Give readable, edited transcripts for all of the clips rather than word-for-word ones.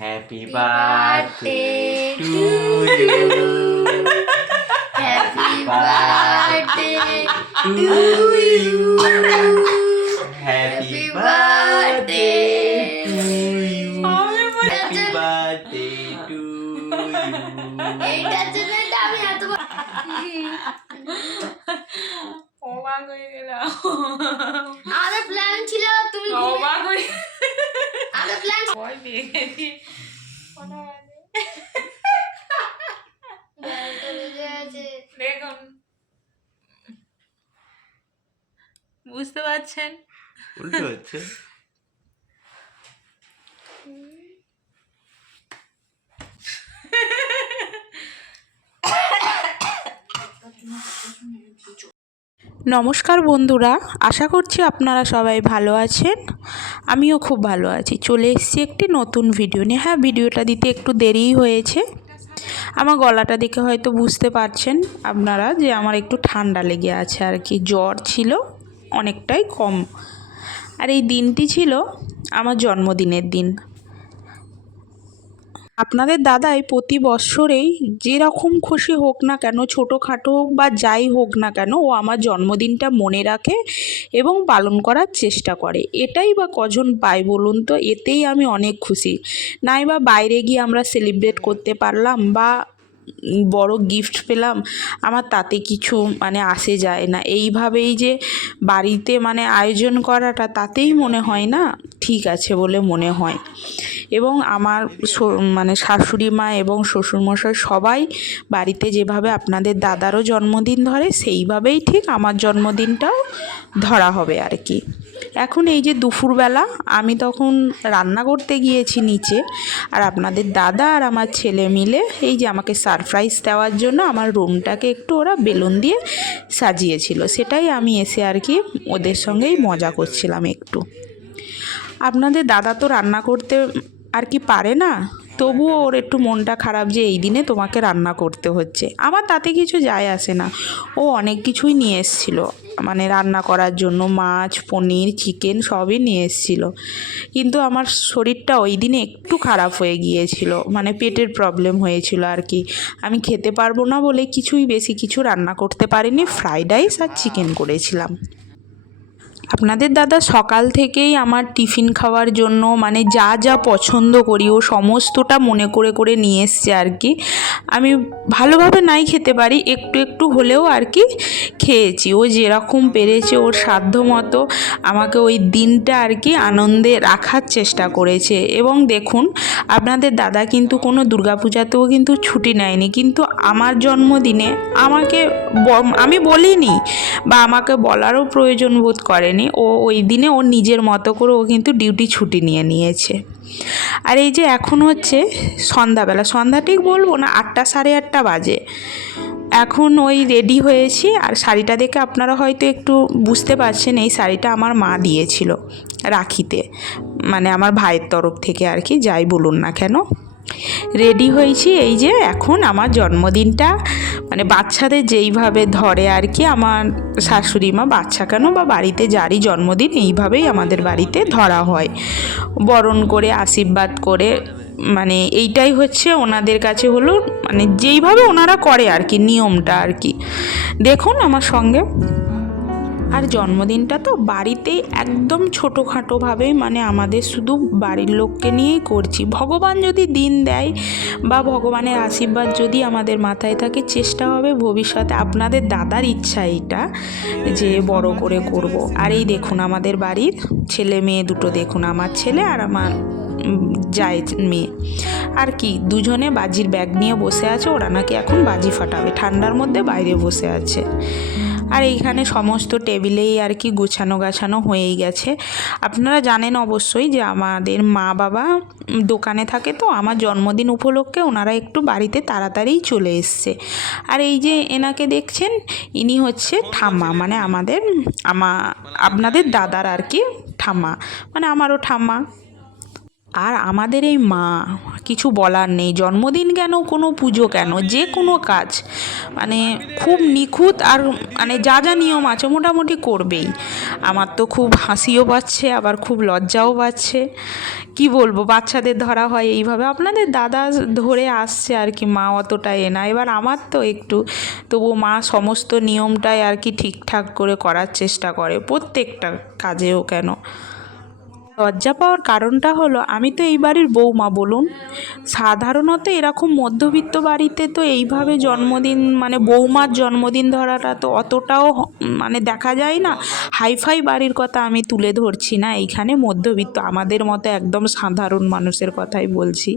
Happy birthday to you. Happy birthday to you. Happy birthday to you. Happy birthday to you. এইটার জন্য আমি এত অবাক হয়ে গেলাম। আমাদের প্ল্যান ছিল তুমি অবাক হয়ে আমাদের প্ল্যান ভয় পেয়ে গেছি। দেখুন, বুঝতে পারছেন? উল্টো হচ্ছে। নমস্কার বন্ধুরা, আশা করছি আপনারা সবাই ভালো আছেন। আমিও খুব ভালো আছি। চলে এসেছি একটি নতুন ভিডিও নিয়ে। হ্যাঁ, ভিডিওটা দিতে একটু দেরিই হয়েছে। আমার গলাটা দেখে হয়তো বুঝতে পারছেন আপনারা যে আমার একটু ঠান্ডা লেগে আছে আর কি। জ্বর ছিল অনেকটাই কম। আর এই দিনটি ছিল আমার জন্মদিনের দিন। আপনাদের দাদাই প্রতি বৎসরেই যেরকম খুশি হোক না কেন, ছোটোখাটো হোক বা যাই হোক না কেন, ও আমার জন্মদিনটা মনে রাখে এবং পালন করার চেষ্টা করে। এটাই বা কজন পায় বলুন তো? এতেই আমি অনেক খুশি। নাই বা বাইরে গিয়ে আমরা সেলিব্রেট করতে পারলাম বা বড় গিফট পেলাম, আমার তাতে কিছু আসে যায় না। এইভাবেই যে বাড়িতে আয়োজন করাটা, তাতেই মনে হয় না ঠিক আছে বলে মনে হয়। এবং আমার শাশুড়ি মা এবং শ্বশুরমশাই সবাই বাড়িতে যেভাবে আপনাদের দাদারও জন্মদিন ধরে, সেইভাবেই ঠিক আমার জন্মদিনটাও ধরা হবে আর কি। এখন এই যে দুপুরবেলা আমি তখন রান্না করতে গিয়েছি নিচে, আর আপনাদের দাদা আর আমার ছেলে মিলে এই যে আমাকে সারপ্রাইজ দেওয়ার জন্য আমার রুমটাকে একটু ওরা বেলুন দিয়ে সাজিয়েছিল। সেটাই আমি এসে আর কি ওদের সঙ্গেই মজা করছিলাম একটু। আপনাদের দাদা তো রান্না করতে আর কি পারে না, তবুও ওর একটু মনটা খারাপ যে এই দিনে তোমাকে রান্না করতে হচ্ছে। আমার তাতে কিছু যায় আসে না। ও অনেক কিছুই নিয়ে এসেছিলো রান্না করার জন্য, মাছ, পনির, চিকেন সবই নিয়ে এসেছিলো। কিন্তু আমার শরীরটা ওই দিনে একটু খারাপ হয়ে গিয়েছিল, পেটের প্রবলেম হয়েছিল আর কি। আমি খেতে পারবো না বলে বেশি কিছু রান্না করতে পারিনি। ফ্রাইড রাইস আর চিকেন করেছিলাম। আপনাদের দাদা সকাল থেকেই আমার টিফিন খাওয়ার জন্য যা যা পছন্দ করি ও সমস্তটা মনে করে করে নিয়ে এসছে আর কি। আমি ভালোভাবে নাই খেতে পারি, একটু একটু হলেও আর কি খেয়েছি। ও যেরকম পেরেছে ওর সাধ্য মতো আমাকে ওই দিনটা আর কি আনন্দে রাখার চেষ্টা করেছে। এবং দেখুন, আপনাদের দাদা কিন্তু কোনো দুর্গাপূজাতেও কিন্তু ছুটি নেয়নি, কিন্তু আমার জন্মদিনে আমি বলিনি বা আমাকে বলারও প্রয়োজন বোধ করেনি। ও ওই দিনে ওর নিজের মতো করে ও কিন্তু ডিউটি ছুটি নিয়ে নিয়েছে। আর এই যে এখন হচ্ছে সন্ধ্যাবেলা, সন্ধ্যা ঠিক বলবো না, 8টা সাড়ে 8টা বাজে। এখন ওই রেডি হয়েছি। আর শাড়িটা দেখে আপনারা হয়তো একটু বুঝতে পারছেন, এই শাড়িটা আমার মা দিয়েছিল রাখিতে, আমার ভাইয়ের তরফ থেকে আর কি, যাই বলুন না কেন। রেডি হয়েছি। এই যে এখন আমার জন্মদিনটা বাচ্চাদের যেইভাবে ধরে আর কি, আমার শাশুড়ি মা, বাচ্চা কেন বা বাড়িতে যারই জন্মদিন, এইভাবেই আমাদের বাড়িতে ধরা হয়। বরণ করে আশীর্বাদ করে, এইটাই হচ্ছে ওনাদের কাছে হলো যেইভাবে ওনারা করে আর কি, নিয়মটা আর কি। দেখুন আমার সঙ্গে। আর জন্মদিনটা তো বাড়িতেই একদম ছোটোখাটোভাবে আমাদের শুধু বাড়ির লোককে নিয়েই করছি। ভগবান যদি দিন দেয় বা ভগবানের আশীর্বাদ যদি আমাদের মাথায় থাকে, চেষ্টা হবে ভবিষ্যতে। আপনাদের দাদার ইচ্ছা এইটা যে বড় করে করব। আর এই দেখুন আমাদের বাড়ির ছেলে মেয়ে দুটো, দেখুন আমার ছেলে আর আমার যায় মেয়ে আর কি, দুজনে বাজির ব্যাগ নিয়ে বসে আছে। ওরা নাকি এখন বাজি ফাটাবে, ঠান্ডার মধ্যে বাইরে বসে আছে। আর এইখানে সমস্ত টেবিলেই আর কি গোছানো গাছানো হয়েই গেছে। আপনারা জানেন অবশ্যই যে আমাদের মা বাবা দোকানে থাকে, তো আমার জন্মদিন উপলক্ষে ওনারা একটু বাড়িতে তাড়াতাড়িই চলে এসছে। আর এই যে এনাকে দেখছেন, ইনি হচ্ছে ঠাম্মা, আপনাদের দাদার আর কি ঠাম্মা, আমারও ঠাম্মা। আর আমাদের এই মা, কিছু বলার নেই, জন্মদিন কেন কোনো পুজো কেন যে কোনো কাজ মানে খুব নিখুঁত আর মানে যা যা নিয়ম আছে মোটামুটি করবেই। আমার তো খুব হাসিও পাচ্ছে আবার খুব লজ্জাও পাচ্ছে, কি বলবো, বাচ্চাদের ধরা হয় এইভাবে, আপনাদের দাদা ধরে আসছে আর কি, মা অতটা না, এবার আমার তো একটু, তবু মা সমস্ত নিয়মটাই আর কি ঠিকঠাক করে করার চেষ্টা করে প্রত্যেকটা কাজেও। কেন লজ্জা পাওয়ার কারণটা হলো আমি তো এই বাড়ির বৌমা, বলুন। সাধারণত এরকম মধ্যবিত্ত বাড়িতে তো এইভাবে জন্মদিন মানে বৌমার জন্মদিন ধরাটা তো অতটাও মানে দেখা যায় না। হাইফাই বাড়ির কথা আমি তুলে ধরছি না, এইখানে মধ্যবিত্ত আমাদের মতো একদম সাধারণ মানুষের কথাই বলছি।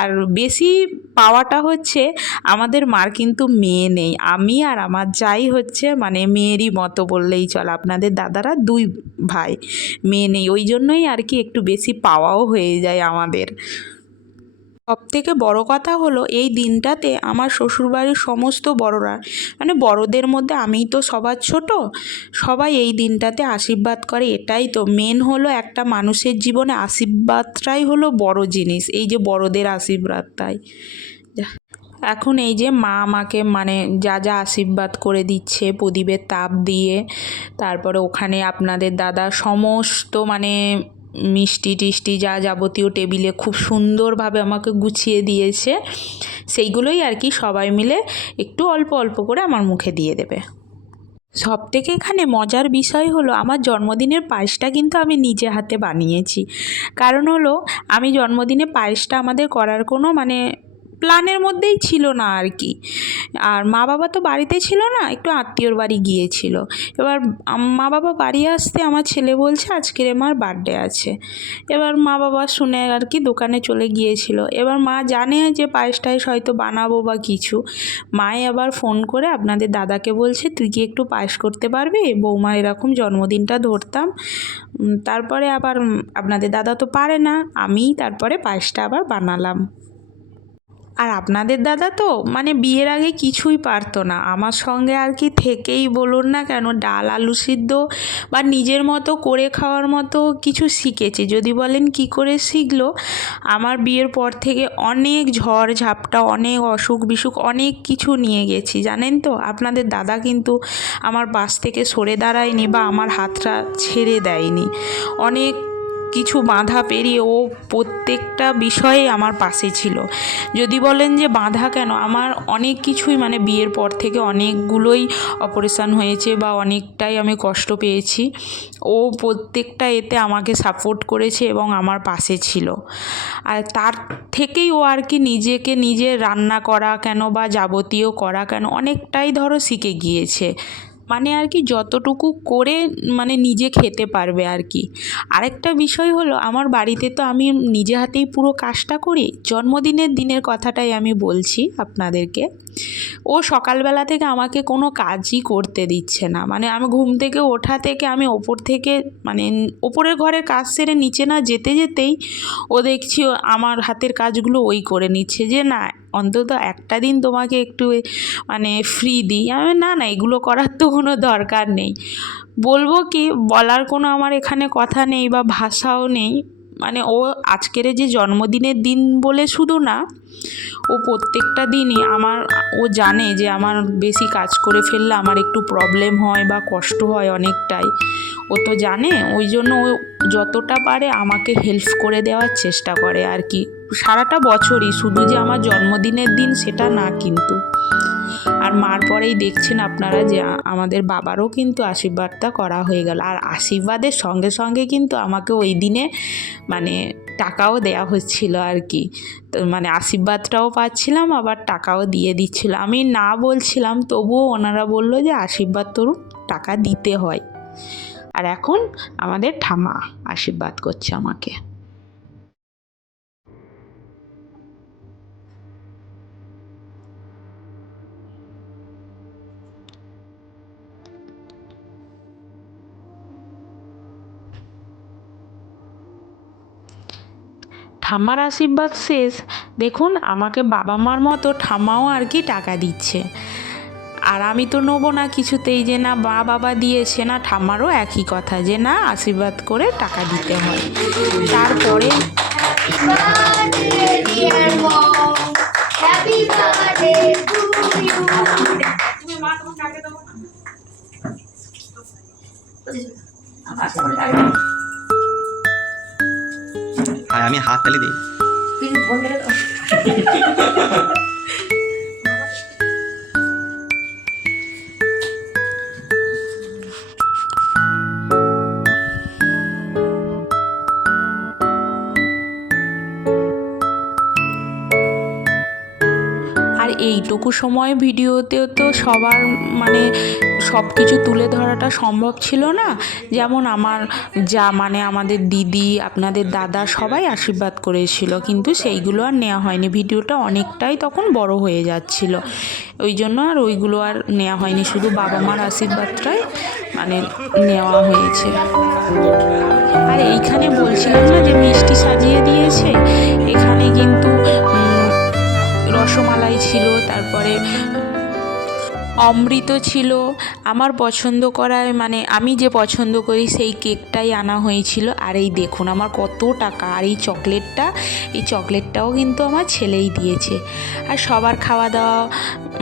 আর বেশি পাওয়াটা হচ্ছে আমাদের মার কিন্তু মেয়ে নেই, আমি আর আমার যাই হচ্ছে মানে মেয়েরই মতো বললেই চলে, আপনাদের দাদারা 2 ভাই, মেয়ে নেই, ওই জন্যই আর কি একটু বেশি পাওয়াও হয়ে যায় আমাদের। সবথেকে বড় কথা হলো এই দিনটাতে আমার শ্বশুরবাড়ির সমস্ত বড়রা মানে বড়দের মধ্যে আমিই তো সবার ছোট, সবাই এই দিনটাতে আশীর্বাদ করে, এটাই তো মেন হলো একটা মানুষের জীবনে আশীর্বাদটাই হলো বড় জিনিস, এই যে বড়দের আশীর্বাদটাই। এখন এই যে মা আমাকে মানে যা যা আশীর্বাদ করে দিচ্ছে প্রদীপের তাপ দিয়ে, তারপরে ওখানে আপনাদের দাদা সমস্ত মানে মিষ্টি টিষ্টি যা যাবতীয় টেবিলে খুব সুন্দরভাবে আমাকে গুছিয়ে দিয়েছে, সেইগুলোই আর কি সবাই মিলে একটু অল্প অল্প করে আমার মুখে দিয়ে দেবে। সবথেকে এখানে মজার বিষয় হলো আমার জন্মদিনের পায়েসটা কিন্তু আমি নিজে হাতে বানিয়েছি। কারণ হলো আমি জন্মদিনে পায়েসটা আমাদের করার কোনো মানে প্ল্যানের মধ্যেই ছিল না আর কি। আর মা বাবা তো বাড়িতে ছিল না, একটু আত্মীয়র বাড়ি গিয়েছিল। এবার মা বাবা বাড়ি আসতে আমার ছেলে বলছে আজকের আমার বার্থডে আছে। এবার মা বাবা শুনে আর কি দোকানে চলে গিয়েছিল। এবার মা জানে যে পায়েস টায়েস হয়তো বানাবো বা কিছু, মায়ে আবার ফোন করে আপনাদের দাদাকে বলছে তুই কি একটু পায়েস করতে পারবি, বৌমার এরকম জন্মদিনটা ধরতাম। তারপরে আবার আপনাদের দাদা তো পারে না, আমিই তারপরে পায়েসটা আবার বানালাম। আর আপনাদের দাদা তো মানে বিয়ের আগে কিছুই পারতো না, আমার সঙ্গে আর কি থেকেই বলুন না কেন ডাল আলু সিদ্ধ বা নিজের মতো করে খাওয়ার মতো কিছু শিখেছে। যদি বলেন কি করে শিখলো, আমার বিয়ের পর থেকে অনেক ঝড় ঝাপটা, অনেক অসুখ বিসুখ, অনেক কিছু নিয়ে গেছি জানেন তো। আপনাদের দাদা কিন্তু আমার পাশ থেকে সরে দাঁড়ায়নি বা আমার হাতটা ছেড়ে দেয়নি, অনেক কিছু বাধা পেরিয়ে ও প্রত্যেকটা বিষয়ে আমার পাশে ছিল। যদি বলেন যে বাধা কেন, আমার অনেক কিছুই মানে বিয়ের পর থেকে অনেকগুলোই অপারেশান হয়েছে বা অনেকটাই আমি কষ্ট পেয়েছি, ও প্রত্যেকটা এতে আমাকে সাপোর্ট করেছে এবং আমার পাশে ছিল। আর তার থেকেই ও আর কি নিজেকে নিজে রান্না করা কেন বা যাবতীয় করা কেন অনেকটাই ধরো শিখে গিয়েছে, মানে আর কি যতটুকু করে মানে নিজে খেতে পারবে আর কি। আরেকটা বিষয় হলো আমার বাড়িতে তো আমি নিজে হাতেই পুরো কাজটা করি, জন্মদিনের দিনের কথাটাই আমি বলছি আপনাদেরকে। ও সকালবেলা থেকে আমাকে কোনো কাজই করতে দিচ্ছে না, মানে আমি ঘুম থেকে ওঠা থেকে আমি ওপর থেকে মানে ওপরের ঘরের কাজ সেরে নিচে না যেতে যেতেই ও দেখছি আমার হাতের কাজগুলো ওই করে নিচ্ছে, যে না অন্তত একটা দিন তোমাকে একটু মানে ফ্রি দিই। আমি না না এগুলো করার তো কোনো দরকার নেই, বলবো কি বলার কোনো আমার এখানে কথা নেই বা ভাষাও নেই। মানে ও আজকের যে জন্মদিনের দিন বলে শুধু না, ও প্রত্যেকটা দিনই আমার, ও জানে যে আমার বেশি কাজ করে ফেললে আমার একটু প্রবলেম হয় বা কষ্ট হয় অনেকটাই, ও তো জানে, ওই জন্য ও যতটা পারে আমাকে হেল্প করে দেওয়ার চেষ্টা করে আর কি সারাটা বছরই, শুধু যে আমার জন্মদিনের দিন সেটা না কিন্তু। আর মার পরেই দেখছেন আপনারা যে আমাদের বাবারও কিন্তু আশীর্বাদটা করা হয়ে গেল, আর আশীর্বাদের সঙ্গে সঙ্গে কিন্তু আমাকে ওই দিনে মানে টাকাও দেয়া হচ্ছিল আর কি। তো মানে আশীর্বাদটাও পাচ্ছিলাম আবার টাকাও দিয়ে দিচ্ছিল, আমি না বলছিলাম তবুও ওনারা বললো যে আশীর্বাদ তরুণ টাকা দিতে হয়। আর এখন আমাদের ঠাম্মা আশীর্বাদ করছে আমাকে। ঠাম্মার আশীর্বাদ শেষ, দেখুন আমাকে বাবা মার মতো ঠাম্মাও আর কি টাকা দিচ্ছে। আর আমি তো নেবো না কিছুতেই, যে না মা বাবা দিয়েছে, না ঠাম্মারও একই কথা যে না আশীর্বাদ করে টাকা দিতে হয়। তারপরে birthday, dear mom. Happy birthday to you. তুমি মা তোমাকে আগে দেবো না। হ্যাঁ আমি হাত তালি দিই। Please, বন্ধ করে দাও। আর এইটুকু সময় ভিডিওতেও তো সবার মানে সব কিছু তুলে ধরাটা সম্ভব ছিল না। যেমন আমার যা মানে আমাদের দিদি, আপনাদের দাদা সবাই আশীর্বাদ করেছিল, কিন্তু সেইগুলো আর নেওয়া হয়নি। ভিডিওটা অনেকটাই তখন বড় হয়ে যাচ্ছিল, ওই জন্য আর ওইগুলো আর নেওয়া হয়নি, শুধু বাবা মার আশীর্বাদটাই মানে নেওয়া হয়েছে। আর এইখানে বলছিলাম না যে মিষ্টি সাজিয়ে দিয়েছে, এখানে কিন্তু রসমালাই ছিল, তারপরে অমৃত ছিল, আমার পছন্দ করা মানে আমি যে পছন্দ করি সেই কেকটাই আনা হয়েছিল। আর এই দেখুন আমার কত টাকা, আর এই চকলেটটাও কিন্তু আমার ছেলেই দিয়েছে। আর সবার খাওয়া দাওয়া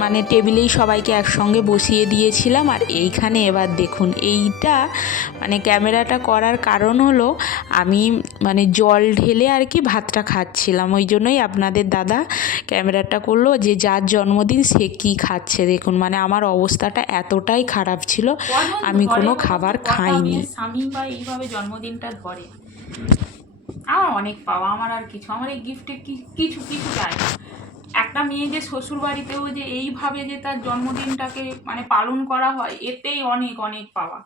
মানে টেবিলেই সবাইকে একসঙ্গে বসিয়ে দিয়েছিলাম। আর এইখানে এবার দেখুন এইটা মানে ক্যামেরাটা করার কারণ হলো আমি মানে জল ঢেলে আর কি ভাতটা খাচ্ছিলাম, ওই জন্যই আপনাদের দাদা ক্যামেরাটা করলো যে যার জন্মদিন সে কী খাচ্ছে। দেখুন মানে আমার অবস্থাটা এতটাই খারাপ ছিল, আমি কোনো খাবার খাইনি। স্বামী বা এইভাবে জন্মদিনটা ধরে আমার অনেক পাওয়া, আমার আর কিছু, আমার এই গিফটে কিছু কিছু চাই না। একটা মেয়ে যে শ্বশুর বাড়িতেও যে এইভাবে যে তার জন্মদিনটাকে মানে পালন করা হয়, এতেই অনেক অনেক পাওয়া।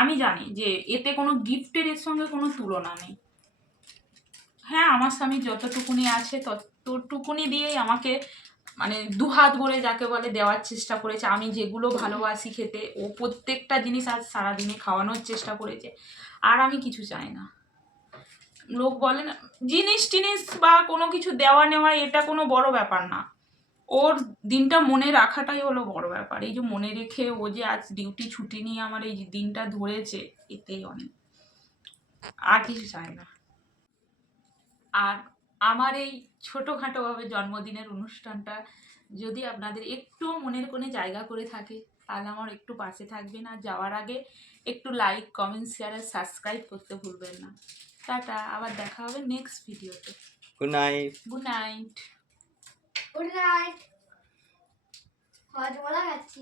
আমি জানি যে এতে কোনো গিফটের এর সঙ্গে কোনো তুলনা নেই। হ্যাঁ, আমার স্বামী যতটুকুনি আছে ততটুকুনি দিয়েই আমাকে মানে দুহাত ভরে যাকে বলে দেওয়ার চেষ্টা করেছে। আমি যেগুলো ভালোবাসি খেতে, ও প্রত্যেকটা জিনিস আজ সারাদিনে খাওয়ানোর চেষ্টা করেছে। আর আমি কিছু চাই না। লোক বলে না জিনিস টিনিস বা কোনো কিছু দেওয়া নেওয়া, এটা কোনো বড় ব্যাপার না। ওর দিনটা মনে রাখাটাই হলো বড় ব্যাপার। এই যে মনে রেখে ও যে আজ ডিউটি ছুটি নিয়ে আমার এই দিনটা ধরেছে, এতেই অনেক, আর কিছু চাই না। আর আমার এই ছোটোখাটোভাবে জন্মদিনের অনুষ্ঠানটা যদি আপনাদের একটু মনের কোণে জায়গা করে থাকে, তাহলে আমার একটু পাশে থাকবেন। আর যাওয়ার আগে একটু লাইক, কমেন্ট, শেয়ার আর সাবস্ক্রাইব করতে ভুলবেন না। টাটা, আবার দেখা হবে নেক্সট ভিডিওতে। Good night. Good night. Good night. হয়তো বলা যাচ্ছি।